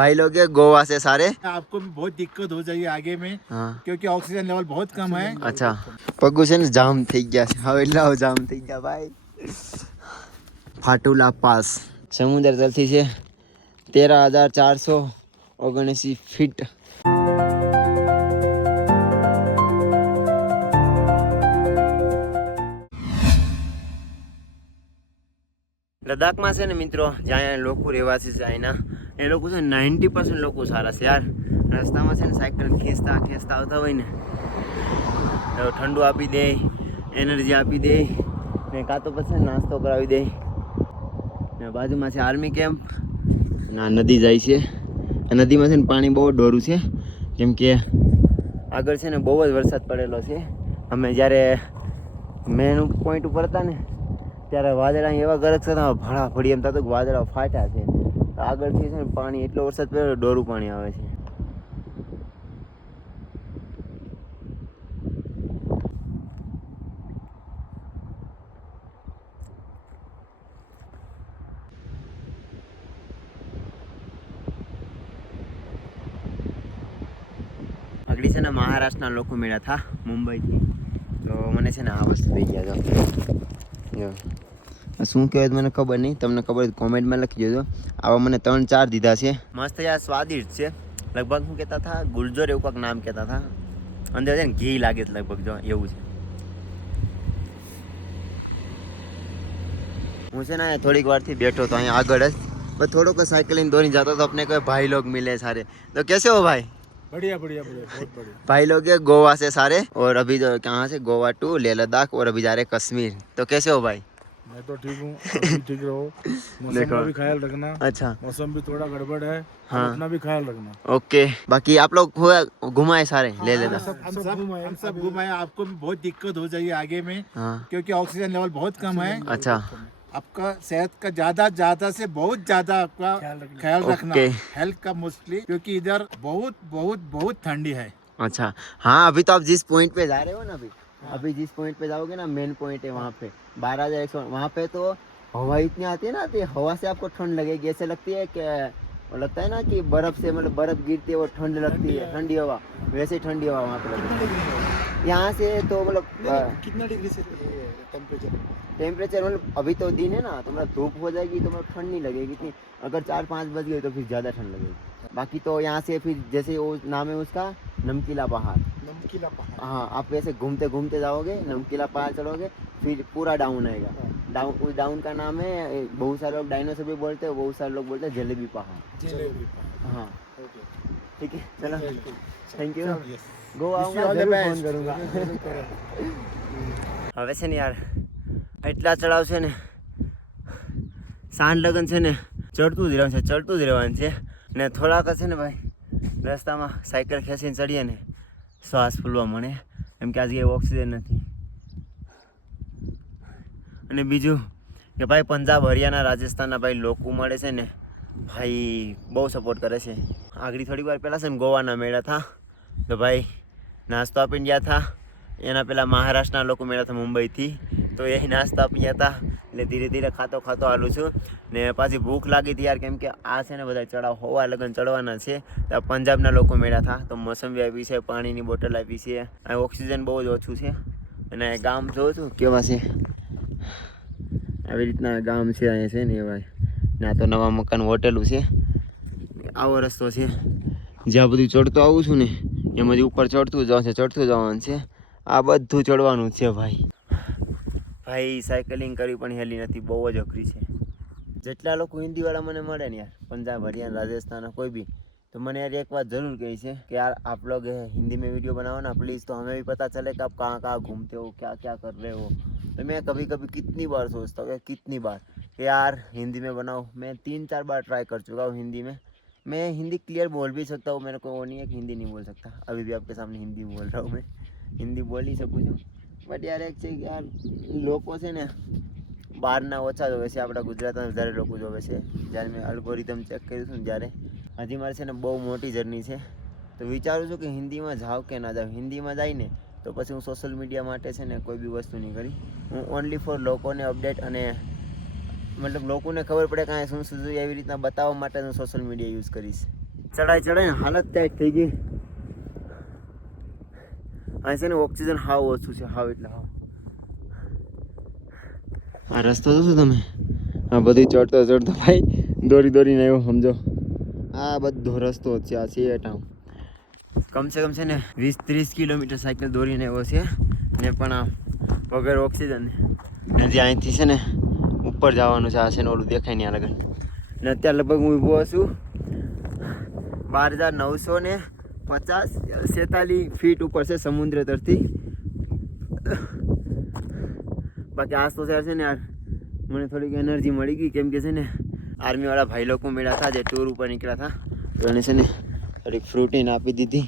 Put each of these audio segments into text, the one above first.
भाई लोग ये गोवा से सारे। आपको भी बहुत दिक्कत हो जाएगी आगे में हाँ क्योंकि ऑक्सीजन लेवल बहुत कम है। अच्छा પગું છે ને જામ થઈ ગયા છે હવે લાવ જામ થઈ ગયા ભાઈ ફાટુલા પાસ સમુદ્ર તલથી છે 13,479 ફીટ લદ્દાખમાં છે ને મિત્રો જ્યાં લોકો રહેવાસી છે અહીંના એ લોકો છે 90% લોકો સારા છે યાર રસ્તામાં છે ને સાયકલ ખેંચતા ખેંચતા આવતા હોય ને તો ઠંડુ આપી દે એનર્જી આપી દે ને કાં તો પછી નાસ્તો કરાવી દે ને બાજુમાં છે આર્મી કેમ્પ ના નદી જાય છે નદીમાં છે ને પાણી બહુ ડોરું છે કેમ કે આગળ છે ને બહુ જ વરસાદ પડેલો છે અમે જ્યારે મેન પોઈન્ટ ઉપર હતા ને ત્યારે વાદળા એવા ગરજતા હતા ભડા ભડી એમ થતું કે વાદળા ફાટ્યા છે આગળથી છે ને પાણી એટલો વરસાદ પડ્યો ડોરું પાણી આવે છે આગળ છે ને મહારાષ્ટ્રના લોકો મળ્યા હતા મુંબઈથી તો મને છે ને આ વસ્તુ થઈ ગયા જો શું કહેવાય મને ખબર નહીં તમને ખબર હોય કોમેન્ટમાં લખી દેજો આવા મને 3-4 દીધા છે મસ્ત યાર સ્વાદિષ્ટ છે લગભગ શું કહેતા હતા ગુલજોર એવું કંઈક નામ કહેતા હતા અંદર છે ને ઘી લાગે છે લગભગ જો એવું છે હું છે ને થોડીક વારથી બેઠો તો અહીંયા આગળ જ બસ થોડોક साइकिल लઈને દોરી જતો तो अपने कोई भाई लोग मिले सारे तो कैसे हो भाई बढ़िया बढ़िया बढ़िया बहुत बढ़िया। भाई लोग ये गोवा से सारे और अभी जो कहाँ से गोवा टू लेह लद्दाख और अभी जा रहे कश्मीर तो कैसे हो भाई मैं तो ठीक हूँ ठीक रहो मौसम का भी ख्याल रखना अच्छा मौसम भी थोड़ा गड़बड़ है हाँ। अपना भी ख्याल रखना ओके बाकी आप लोग घुमाए सारे ले लेना हम सब घुमाए आपको भी बहुत दिक्कत हो जाएगी आगे में हाँ क्योंकि ऑक्सीजन लेवल बहुत कम है। अच्छा आपका सेहत का ज्यादा से बहुत ज्यादा आपका ख्याल रखना ओके। हेल्थ का मोस्टली क्योंकि इधर बहुत बहुत बहुत ठंडी है। अच्छा हाँ अभी तो आप जिस पॉइंट पे जा रहे हो ना अभी जिस पॉइंट पे जाओगे ना मेन पॉइंट है वहाँ पे 12,100 वहाँ पे तो हवा इतनी आती है ना तो हवा से आपको ठंड लगेगी ऐसे लगती है कि वो लगता है ना कि बर्फ से मतलब बर्फ गिरती है वो ठंड लगती है ठंडी हवा वैसे ही ठंडी हवा वहाँ पे लगती है यहाँ से तो मतलब कितना डिग्री से टेम्परेचर मतलब अभी तो दिन है ना तो मतलब धूप हो जाएगी तो मतलब ठंड नहीं लगेगी इतनी अगर 4-5 बज गई तो फिर ज़्यादा ठंड लगेगी बाकी तो यहाँ से फिर जैसे वो नाम है उसका नमकीला पहाड़ हाँ आप वैसे घूमते घूमते जाओगे नमकीला पहाड़ चढ़ोगे फिर पूरा डाउन आएगा उस डाउन का नाम है बहुत सारे लोग डायनासोर भी बोलते हैं बहुत सारे लोग बोलते हैं जलेबी पहाड़ हाँ ठीक है चलो थैंक यू गोवा आऊँगा जरूर फोन करूँगा હવે છે ને યાર એટલા ચડાવ છે ને સાંજ લગન છે ને ચડતું જ રહેવાનું છે ને થોડાક છે ને ભાઈ રસ્તામાં સાયકલ ખેંચીને ચડીએ ને શ્વાસ ફૂલવા મળે એમ કે આજે ઓક્સિજન નથી અને બીજું કે ભાઈ પંજાબ હરિયાણા રાજસ્થાનના ભાઈ લોકો મળે છે ને ભાઈ બહુ સપોર્ટ કરે છે આગળ થોડી વાર પહેલાં છે ને ગોવાના મેળા था તો ભાઈ નાસ્તો આપીને ગયા था એના પહેલાં મહારાષ્ટ્રના લોકો મળ્યા હતા મુંબઈથી તો એ નાસ્તો આપી ગયા હતા એટલે ધીરે ધીરે ખાતો હાલું છું ને પાછી ભૂખ લાગી હતી યાર કેમ કે આ છે ને બધા ચડાવ હોવા લગન ચડવાના છે તો પંજાબના લોકો મળ્યા હતા તો મોસંબી આપી છે પાણીની બોટલ આપી છે આ ઓક્સિજન બહુ જ ઓછું છે અને ગામ જોઉં છું કેવા છે આવી રીતના ગામ છે અહીંયા છે ને એ ભાઈ ને આ તો નવા મકાન હોટેલું છે આવો રસ્તો છે જ્યાં બધું ચડતો આવું છું ને એમાંથી ઉપર ચડતું જવાનું છે આ બધું ચડવાનું છે ભાઈ સાયકલિંગ કરવી પણ હેલી નથી બહુ જ અઘરી છે જેટલા લોકો હિન્દીવાળા મને મળે ને યાર પંજાબ हरियाणा राजस्थान कोई भी तो मैंने यार एक बात ज़रूर कही है कि यार आप लोग हिंदी में वीडियो बनाओ ना प्लीज़ तो हमें भी पता चले कि आप कहाँ कहाँ घूमते हो क्या क्या कर रहे हो तो मैं कभी कभी कितनी बार सोचता हूँ कितनी बार कि यार हिंदी में बनाओ मैं 3-4 बार ट्राई कर चुका हूँ हिंदी में मैं हिंदी क्लियर बोल भी सकता हूँ मेरे को वो नहीं है कि हिंदी नहीं बोल सकता अभी भी आपके सामने हिंदी बोल रहा हूँ मैं हिंदी बोल ही सकूँ છું બટ યાર એક છે યાર લોકો છે ને બહારના ઓછા જોવે છે આપણા ગુજરાતમાં વધારે લોકો જોવે છે જ્યારે મેં અલ્ગોરિધમ ચેક કર્યું હતું ને જ્યારે હજી મારે છે ને બહુ મોટી જર્ની છે તો વિચારું છું કે હિન્દીમાં જાઉં કે ના જાઉં હિન્દીમાં જઈને તો પછી હું સોશિયલ મીડિયા માટે છે ને કોઈ બી વસ્તુ નહીં કરી હું ઓનલી ફોર લોકોને અપડેટ અને મતલબ લોકોને ખબર પડે કે શું શું એવી રીતના બતાવવા માટે હું સોશિયલ મીડિયા યુઝ કરીશ ચડાઈ ચડાઈને હાલત ટાઈટ થઈ ગઈ. અહીં છે ને ઓક્સિજન હાવ ઓછું છે, હાવ એટલે હાવ. આ રસ્તો જોશો તમે, આ બધી ચડતો ચડતો ભાઈ દોરીને આવ્યો સમજો. આ બધો રસ્તો છે, આ છે ટાઉન. કમસે કમ છે ને 20-30 કિલોમીટર સાયકલ દોરીને આવ્યો છે ને, પણ આ વગર ઓક્સિજન. ને જે અહીંથી છે ને ઉપર જવાનું છે, આ છે ને ઓલું દેખાય નહીં આ લગન. ને અત્યારે લગભગ હું ઊભો છું 12,946 ફીટ ઉપર છે સમુદ્ર તરથી. બાકી આજ તો છે ને યાર મને થોડીક એનર્જી મળી ગઈ, કેમ કે છે ને આર્મીવાળા ભાઈ લોકો મળ્યા હતા જે ટૂર ઉપર નીકળ્યા હતા, તો એને છે ને થોડીક ફ્રૂટીન આપી દીધી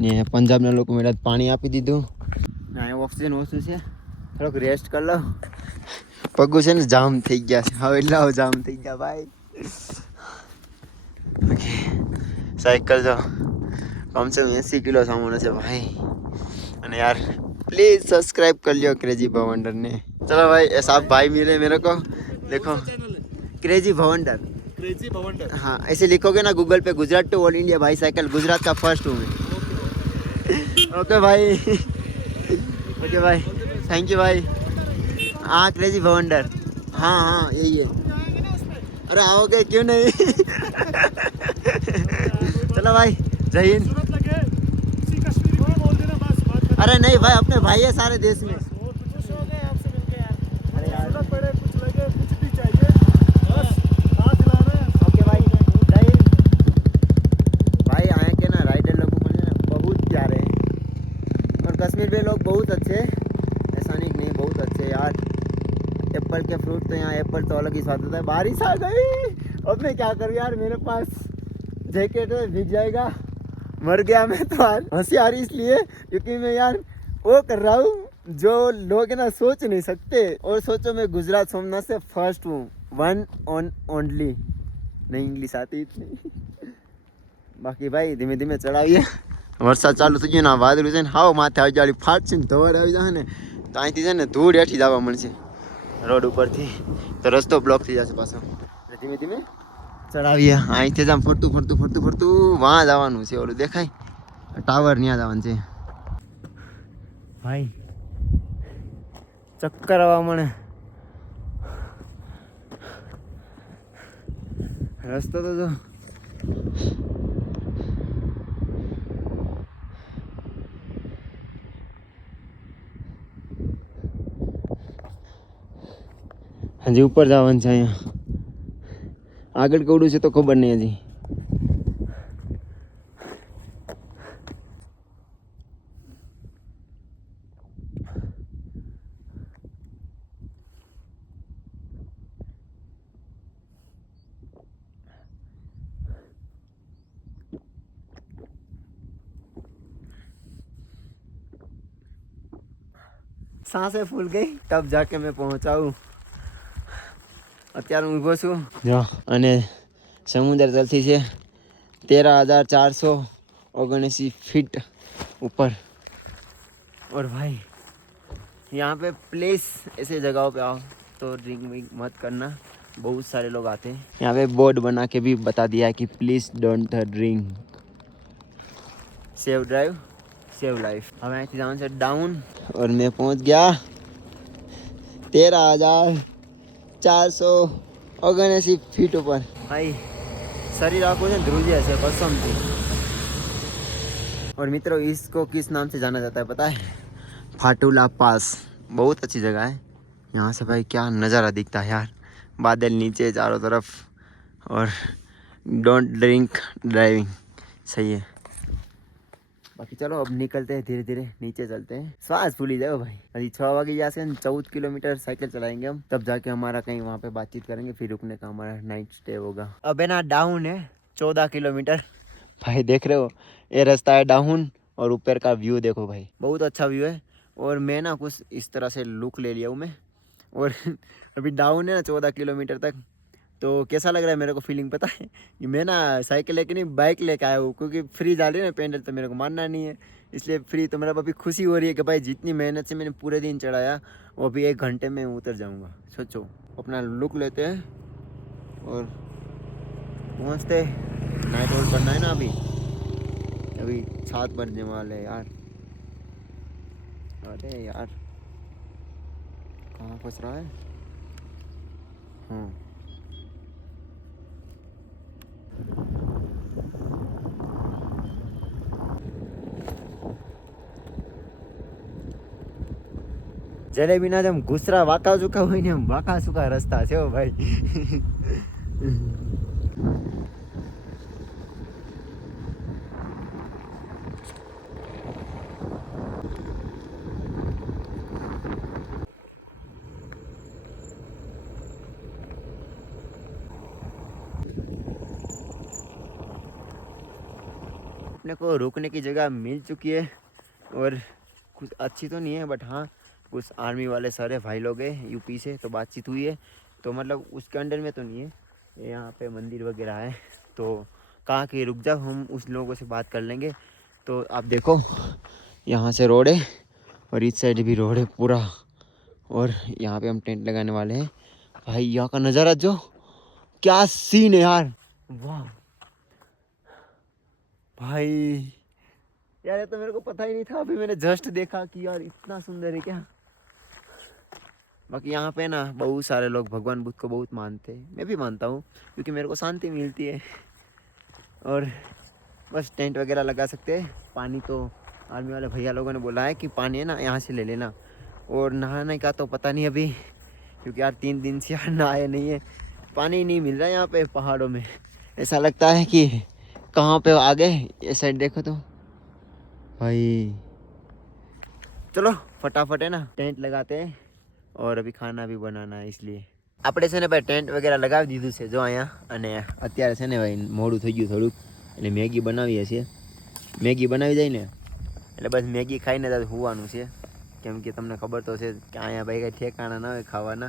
ને પંજાબના લોકો મળ્યા પાણી આપી દીધું. ને અહીંયા ઓક્સિજન ઓછું છે, થોડોક રેસ્ટ કરી લો. પગું છે ને જામ થઈ ગયા છે, હવે એટલા જામ થઈ ગયા ભાઈ. સાયકલ તો કમસે કમ 80 કિલો સામાન છે ભાઈ. અને यार प्लीज सब्सक्राइब कर लियो क्रेजी भवंडर ने. चलो भाई ऐसा भाई मिले मेरे को, देखो क्रेजी भवंडर. हाँ ऐसे लिखोगे ना गूगल पे गुजरात टू ऑल इंडिया भाई साइकिल, गुजरात का फर्स्ट हूँ मैं. ओके भाई, ओके भाई, थैंक यू भाई. हाँ क्रेजी भवंडर, हाँ हाँ यही है. अरे आओगे क्यों नहीं. चलो भाई जय हिंद. अरे नहीं भाई अपने भाई है सारे देश में. अरे यार ओके भाई जय हिंद. भाई आए के ना राइडर लोगों को ना बहुत प्यारे हैं, और कश्मीर में लोग बहुत अच्छे, ऐसा नहीं बहुत अच्छे यार. एप्पल के फ्रूट तो यहाँ एप्पल तो अलग ही स्वाद होता है. बारिश आ गई, अब मैं क्या करूँ यार, मेरे पास जैकेट है भीग जाएगा. मर गया मैं तो यार. हंसी आ रही इसलिए क्योंकि मैं यार वो कर रहा हूँ जो लोग है ना सोच नहीं सकते. और सोचो मैं गुजरात सोमनाथ से फर्स्ट हूँ, वन ऑन ओनली. नहीं इंग्लिश आती इतनी. बाकी भाई धीमे धीमे चढ़ाવીએ. વરસાદ ચાલુ થઈ ગયો ને, વાદળું છે ને હાવ માથે આવી જાય, ફાટશે ને ધવડ આવી જાય ને તો અહીંથી છે ને ધૂળ હેઠી જવા મળશે રોડ ઉપરથી, તો રસ્તો બ્લોક થઈ જશે પાછો. ધીમે ધીમે ચડાવીએ. અહીંથી જ આમ ફરતું વાં જવાનું છે, ઓલું દેખાય ટાવર, ત્યાં જવાનું છે ભાઈ. ચક્કર આવવા મળે. રસ્તો તો જો હજી ઉપર જવાનું છે. અહીંયા આગળ કવડું છે તો ખબર નહીં હજી. सांसें फूल गई तब जाके मैं पहुंचा हूँ. અત્યારે હું ઊભો છું જો, અને સમુદ્ર તલથી છે 13,479 फीट ऊपर. और भाई यहाँ पे प्लीज ऐसे जगहों पे आओ तो ड्रिंक विंक मत करना, बहुत सारे लोग आते हैं. यहाँ पे बोर्ड बना के भी बता दिया है कि please don't drink, save drive save life. अब અહીંથી જવાનું છે ડાઉન, और मैं पहुँच गया 13,479 फीट ऊपर. भाई शरीर आपको से ध्रुजिया से कसम थी. और मित्रों इसको किस नाम से जाना जाता है पता है? फाटूला पास. बहुत अच्छी जगह है. यहाँ से भाई क्या नज़ारा दिखता है यार, बादल नीचे चारों तरफ, और डोंट ड्रिंक ड्राइविंग. सही है. बाकी चलो अब निकलते हैं, धीरे धीरे नीचे चलते हैं. श्वास भूली जाओ भाई. अभी 6 बजे जैसे 14 किलोमीटर साइकिल चलाएंगे हम, तब जाके हमारा कहीं वहाँ पे बातचीत करेंगे, फिर रुकने का हमारा नाइट स्टे होगा. अब है ना डाउन है 14 किलोमीटर. भाई देख रहे हो ये रास्ता है डाउन, और ऊपर का व्यू देखो भाई, बहुत अच्छा व्यू है. और मैं ना कुछ इस तरह से लुक ले लिया हूँ मैं. और अभी डाउन है ना 14 किलोमीटर तक. तो कैसा लग रहा है मेरे को फीलिंग पता है? कि मैं ना साइकिल लेके नहीं बाइक लेके आया हूँ, क्योंकि फ्री जा रही है ना पेंडल, तो मेरे को मानना नहीं है, इसलिए फ्री. तो मेरा अभी खुशी हो रही है कि भाई जितनी मेहनत से मैंने पूरे दिन चढ़ाया वो अभी 1 घंटे में उतर जाऊँगा. सोचो. अपना लुक लेते हैं और पहुँचते नाइट होल्ड करना है ना अभी, अभी 7 बजने वाले हैं यार। अरे यार कहाँ फंस रहा है। हाँ जलेबी ना जम गुसरा वाका चुका हुई ने वाका सुका रस्ता છે ઓ ભાઈ। अपने को रुकने की जगह मिल चुकी है और कुछ अच्छी तो नहीं है बट हाँ कुछ आर्मी वाले सारे भाई लोग हैं यूपी से, तो बातचीत हुई है। तो मतलब उसके अंडर में तो नहीं है, यहाँ पे मंदिर वगैरह है। तो कहाँ कि रुक जाओ, हम उस लोगों से बात कर लेंगे। तो आप देखो यहाँ से रोड है और इस साइड भी रोड है पूरा, और यहाँ पे हम टेंट लगाने वाले हैं। भाई यहाँ का नज़ारा जो क्या सीन है यार, वाह भाई यार, ये तो मेरे को पता ही नहीं था, अभी मैंने जस्ट देखा कि यार इतना सुंदर है क्या। बाकी यहाँ पे ना बहुत सारे लोग भगवान बुद्ध को बहुत मानते हैं, मैं भी मानता हूँ क्योंकि मेरे को शांति मिलती है। और बस टेंट वगैरह लगा सकते हैं। पानी तो आर्मी वाले भैया लोगों ने बोला है कि पानी है ना यहाँ से ले लेना, और नहाने का तो पता नहीं अभी, क्योंकि यार 3 दिन से यार नहाए नहीं है, पानी नहीं मिल रहा है यहाँ पे पहाड़ों में। ऐसा लगता है कि कहाँ पे आ गए। ये साइड देखो तो भाई, चलो फटाफट है ना ટેન્ટ लगाते हैं, और अभी खाना भी बनाना है, इसलिए આપણે છે ને ભાઈ ટેન્ટ વગેરે લગાવી દીધું છે જો અહીંયા। અને અત્યારે છે ને ભાઈ મોડું થઈ ગયું થોડુંક, એટલે મેગી બનાવીએ છીએ। મેગી બનાવી જાય ને એટલે બસ મેગી ખાઈને જ હોવાનું છે, કેમ કે તમને ખબર તો છે કે અહીંયા ભાઈ કંઈ ઠેકાણા ના હોય ખાવાના।